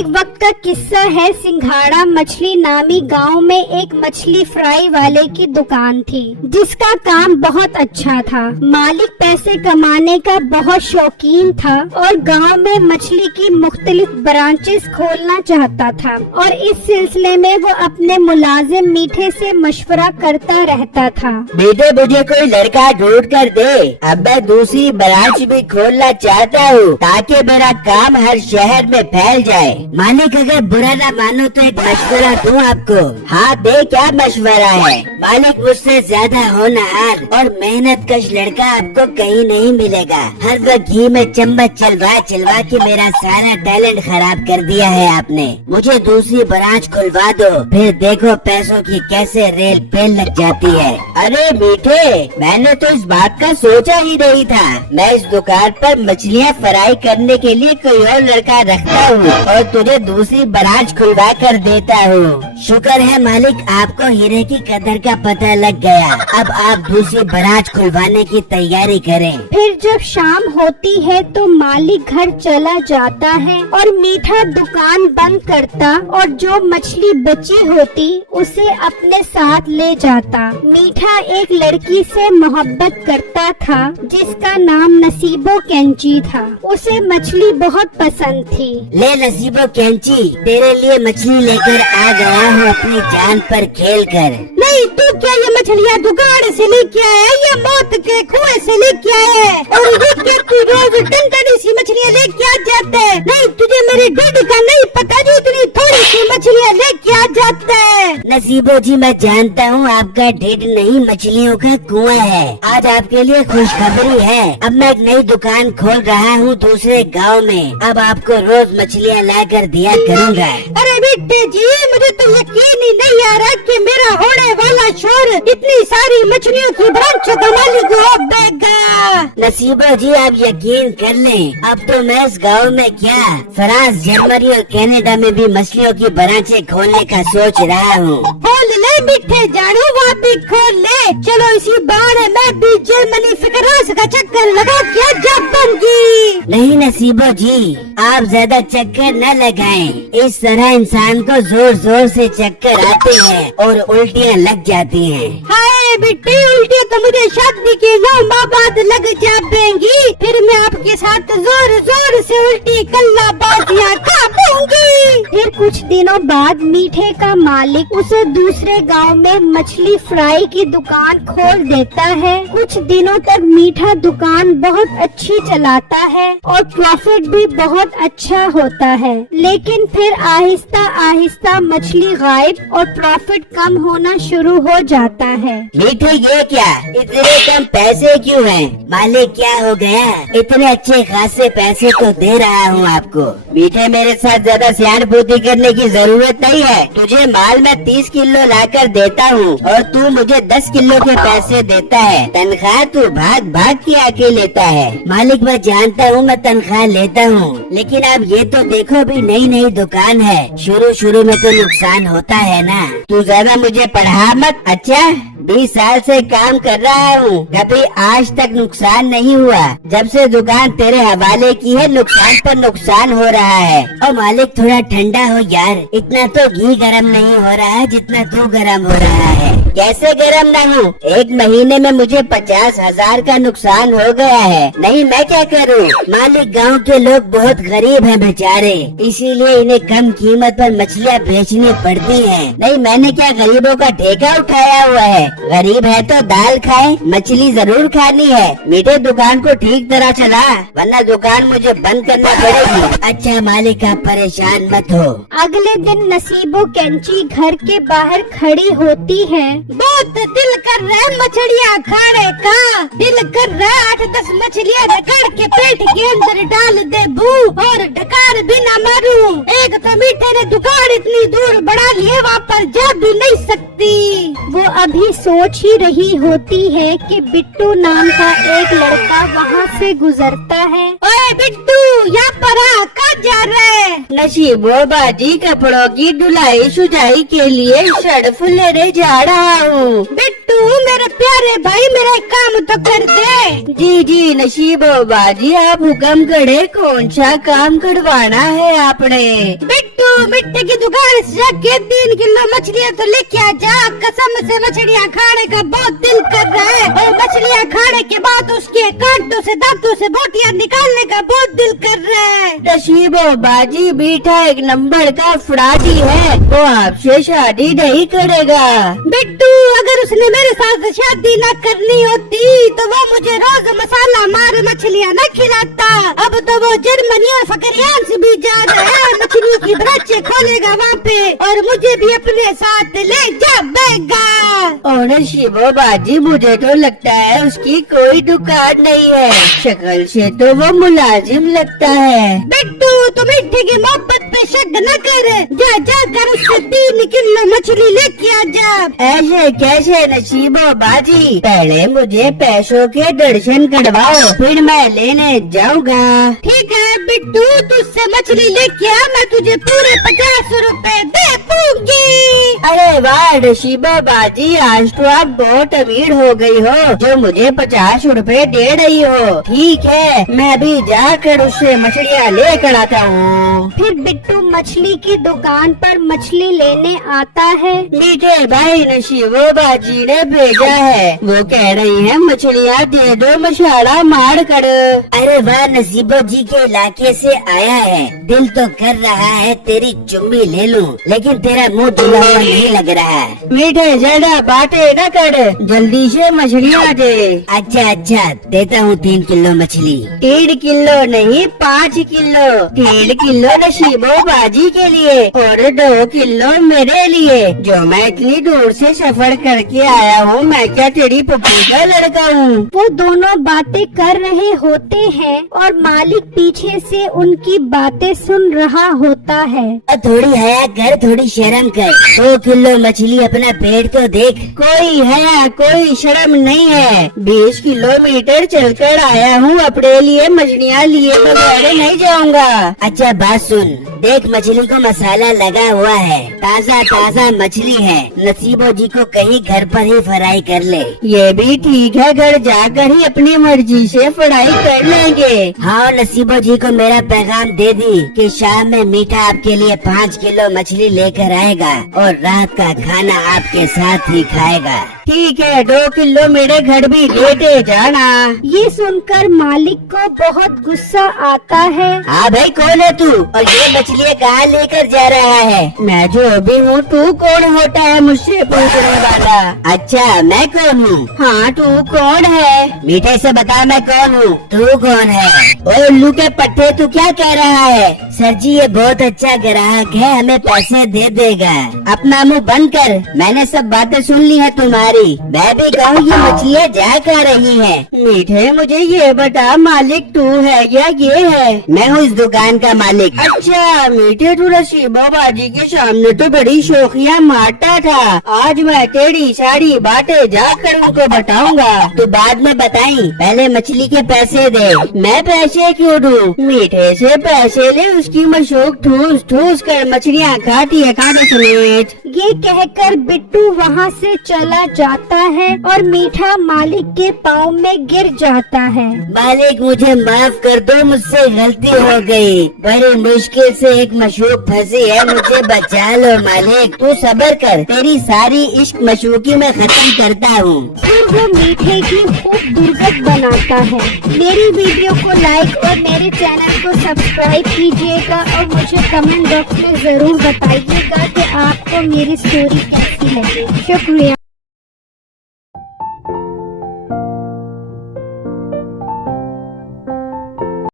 एक वक्त का किस्सा है। सिंघाड़ा मछली नामी गांव में एक मछली फ्राई वाले की दुकान थी, जिसका काम बहुत अच्छा था। मालिक पैसे कमाने का बहुत शौकीन था और गांव में मछली की मुख्तलिफ ब्रांचेस खोलना चाहता था, और इस सिलसिले में वो अपने मुलाजिम मीठे से मशवरा करता रहता था। बेटे, मुझे कोई लड़का ढूंढ कर दे, अब मैं दूसरी ब्रांच भी खोलना चाहता हूँ ताकि मेरा काम हर शहर में फैल जाए। मालिक, अगर बुरा ना मानो तो एक मशवरा दूं आपको। हाँ दे, क्या मशवरा है? मालिक, मुझसे ज्यादा होनहार और मेहनत कश लड़का आपको कहीं नहीं मिलेगा। हर वक्त घी में चम्मच चलवा के मेरा सारा टैलेंट खराब कर दिया है आपने। मुझे दूसरी ब्रांच खुलवा दो, फिर देखो पैसों की कैसे रेल पेल लग जाती है। अरे मीठे, मैंने तो इस बात का सोचा ही नहीं था। मैं इस दुकान पर मछलियाँ फ्राई करने के लिए कोई और लड़का रखता हूँ और तुझे दूसरी ब्रांच खुलवा कर देता हूँ। शुक्र है मालिक, आपको हीरे की कदर का पता लग गया। अब आप दूसरी ब्रांच खुलवाने की तैयारी करें। फिर जब शाम होती है तो मालिक घर चला जाता है और मीठा दुकान बंद करता और जो मछली बची होती उसे अपने साथ ले जाता। मीठा एक लड़की से मोहब्बत करता था जिसका नाम नसीबो कैंची था। उसे मछली बहुत पसंद थी। ले नसीबो कैंची, तेरे लिए मछली लेकर आ गया हूँ अपनी जान पर खेल कर। नहीं, तू क्या ये मछलियाँ दुकान से लेके आया या मौत के कुएं से लेके आया है? और ये क्या तू रोज टन सी मछलियाँ लेके आ जाता है? नहीं, तुझे मेरे ढिड का नहीं पता जो इतनी थोड़ी सी मछलियाँ लेके आ जाता है। नसीबो जी, मैं जानता हूँ आपका ढिड नहीं मछलियों का कुआं है। आज आपके लिए खुशखबरी है, अब मैं एक नई दुकान खोल रहा हूँ दूसरे गांव में। अब आपको रोज मछलियाँ ला कर दिया करूँगा। अरे बेटे जी, मुझे तो यकीन ही नहीं आ रहा कि मेरा होने वाला शोर इतनी सारी मछलियों की ब्रांच का मालिक हो देगा। नसीबो जी, आप यकीन कर लें, अब तो मैं इस गांव में क्या, फ्रांस, जर्मनी और कनाडा में भी मछलियों की ब्रांचें खोलने का सोच रहा हूँ। खोल ले मीठे जानू, वहाँ भी खोल ले। चलो इसी बहाने मैं भी जर्मनी, फ्रांस का चक्कर लगा के जापान की। नहीं नसीबो जी, आप ज्यादा चक्कर न लगाएं। इस तरह इंसान को जोर जोर से चक्कर आते हैं और उल्टियाँ लग जाती हैं। हाय बेटे, उल्टियाँ तो मुझे शादी के 9 माह बाद लग जाएंगी। फिर मैं आपके साथ जोर जोर से उल्टी कल्ला बाजियाँ काटूंगी। फिर कुछ दिनों बाद मीठे का मालिक उसे दूसरे गांव में मछली फ्राई की दुकान खोल देता है। कुछ दिनों तक मीठा दुकान बहुत अच्छी चलाता है और प्रॉफिट भी बहुत अच्छा होता है, लेकिन फिर आहिस्ता आहिस्ता मछली गायब और प्रॉफिट कम होना शुरू हो जाता है। मीठे, ये क्या, इतने कम पैसे क्यों हैं? मालिक, क्या हो गया? इतने अच्छे खासे पैसे तो दे रहा हूँ आपको। मीठे, मेरे साथ ज्यादा सयानभूति करने की जरूरत नहीं है। तुझे माल मैं 30 किलो लाकर देता हूँ और तू मुझे 10 किलो के पैसे देता है। तनख्वाह तू भाग भाग के आके लेता है। मालिक, मैं जानता हूँ मैं तनख्वाह लेता हूँ, लेकिन अब ये तो देखो भी नई दुकान है, शुरू में तो नुकसान होता है ना। तू ज्यादा मुझे पढ़ा मत। अच्छा, 20 साल से काम कर रहा हूँ, कभी आज तक नुकसान नहीं हुआ। जब से दुकान तेरे हवाले की है, नुकसान पर नुकसान हो रहा है। और मालिक, थोड़ा ठंडा हो यार, इतना तो घी गरम नहीं हो रहा है जितना तू गरम हो रहा है। कैसे गरम ना हूँ? एक महीने में मुझे 50,000 का नुकसान हो गया है। नहीं, मैं क्या करूँ? मालिक, गांव के लोग बहुत गरीब हैं बेचारे, इसीलिए इन्हें कम कीमत पर मछलियाँ बेचनी पड़ती हैं। नहीं, मैंने क्या गरीबों का ठेका उठाया हुआ है? गरीब है तो दाल खाए, मछली जरूर खानी है। मीठे, दुकान को ठीक तरह चला, वरना दुकान मुझे बंद करना पड़ेगी। अच्छा मालिक, आप परेशान मत हो। अगले दिन नसीबो कैंची घर के बाहर खड़ी होती है। बहुत दिल कर रहा है मछलियाँ खाने का, दिल कर रहा है 8-10 मछलियाँ रगड़ के पेट के अंदर डाल दे बू और डकार भी न मारूं। एक तो मीठे ने दुकान इतनी दूर बढ़ा ली है, वहाँ पर जा भी नहीं सकती। वो अभी सोच ही रही होती है कि बिट्टू नाम का एक लड़का वहाँ से गुजरता है। ओए बिट्टू, यहाँ पर आ, कहाँ जा रहा है? नसीबो बाजी, कपड़ों की धुलाई सुधाई के लिए सड़फ लेने जा रहा हूँ। बिट्टू, मेरे मेरे प्यारे भाई मेरा एक काम तो कर दे। जी जी नसीबो बाजी, आप हुक्म करे, कौन सा काम करवाना है आपने? बिट्टू मिट्टी की दुकान से जाके 3 किलो मछलियाँ तो लेके आ जा। कसम से मछलियाँ खाने का बहुत दिल कर रहा है और मछलियाँ खाने के बाद उसके कांटों से दांतों से बोटियाँ निकालने का बहुत दिल कर रहा है। नसीबो बाजी बेटा एक नंबर का फ्राडी है, वो आपसे शादी नहीं करेगा। बिट्टू अगर उसने मेरे साथ शादी न करनी होती तो वो मुझे रोज मसाला मार मछलियाँ न खिलाता। अब तो वो जर्मनी और फकरियान से भी जा रहा है, मछली की ब्रांचें खोलेगा वहाँ पे और मुझे भी अपने साथ ले जाएगा। और नसीबो बाजी मुझे तो लगता है उसकी कोई दुकान नहीं है, शक्ल से तो वो मुलाजिम लगता है। बिट्टू तुम मिट्टी की मोहब्बत पे शक न कर, जा जाकर उससे 3 किलो मछली लेके आ जा। ऐसे कैसे नसीबो बाजी, पहले मुझे पैसों के दर्शन करवाओ फिर मैं लेने जाऊंगा। ठीक है बिट्टू, तुझसे मछली लेके आ, मैं तुझे पूरे 50 रुपए दे दूंगी। अरे वाह नसीबो बाजी, आज तो आप बहुत अमीर हो गई हो जो मुझे 50 रुपए दे रही हो। ठीक है मैं अभी जाकर उससे मछलियाँ लेकर आता हूँ। फिर बिट्टू मछली की दुकान पर मछली लेने आता है। मीठे भाई नसीबो बाजी ने भेजा है, वो कह रही है मछलियाँ दे दो मसाला मार कर। अरे वाह नसीबो जी के इलाके से आया है, दिल तो कर रहा है तेरी चुम्मी ले लूं, लेकिन तेरा मुंह धुला हुआ नहीं लग रहा है। मीठे ज्यादा बातें न कर, जल्दी से मछलियाँ दे। अच्छा अच्छा देता हूँ 3 किलो मछली। 3 किलो नहीं 5 किलो। 3 किलो नसीबो बाजी के लिए और 2 किलो मेरे लिए, जो मैं इतनी दूर से सफर करके आया हूँ। मैं क्या तेरी पप्पू का लड़का हूँ? वो दोनों बातें कर रहे होते हैं और मालिक पीछे से उनकी बातें सुन रहा होता है। थोड़ी हया कर, थोड़ी शर्म कर, 2 किलो मछली अपना पेट तो देख। कोई हया कोई शर्म नहीं है, 20 किलोमीटर चलकर आया हूँ, अपने लिए मछलियाँ लिए बगैर नहीं जाऊँगा। अच्छा बात सुन, देख मछली को मसाला लगा हुआ है, ताज़ा ताज़ा मछली है, नसीबो जी को कहीं घर पर ही फ्राई कर ले। ये भी ठीक है, घर जाकर ही अपनी मर्जी से फ्राई कर लेंगे। हाँ नसीबो जी को मेरा पैगाम दे दी कि शाम में मीठा आपके लिए 5 किलो मछली लेकर आएगा और रात का खाना आपके साथ ही खाएगा। ठीक है 2 किलो मेरे घर भी लेते जाना। ये सुनकर मालिक को बहुत गुस्सा आता है। हाँ भाई कौन है तू और ये मछलियाँ कहाँ लेकर जा रहा है? मैं जो भी हूँ, तू कौन होता है मुझसे पूछने वाला? अच्छा मैं कौन हूँ? हाँ तू कौन है? मीठे से बता मैं कौन हूँ, तू कौन है? ओ उल्लू के पट्टे तू क्या कह रहा है? सर जी ये बहुत अच्छा ग्राहक है, हमें पैसे दे देगा। अपना मुँह बंद कर, मैंने सब बातें सुन ली है तुम्हारी। मैं भी कहूँ ये मछलियाँ जा कर रही है। मीठे मुझे ये बता मालिक तू है या ये है? मैं हूँ इस दुकान का मालिक। अच्छा मीठे तू नसीबो बाजी के सामने तो बड़ी शोखिया मारता था, आज मैं तेरी सारी बातें जाकर उनको बताऊंगा। तो बाद में बताई, पहले मछली के पैसे दे। मैं पैसे क्यों दूं? मीठे से पैसे ले, उसकी मशूक ठूस ठूस कर मछलियाँ खाती है कांटे समेत। ये कहकर बिट्टू वहाँ से चला जाता है और मीठा मालिक के पाँव में गिर जाता है। मालिक मुझे माफ कर दो, मुझसे गलती हो गई, बड़ी मुश्किल से एक मशूक फंसी है, मुझे बचा लो मालिक। तू सब्र कर, तेरी सारी इश्क मशूकी में खत्म करता हूँ। फिर वो मीठे की खूब दुर्गत बनाता है। मेरी वीडियो को लाइक और मेरे चैनल को सब्सक्राइब कीजिएगा और मुझे कमेंट बॉक्स में जरूर बताइएगा कि आपको मेरी स्टोरी कैसी लगी। शुक्रिया।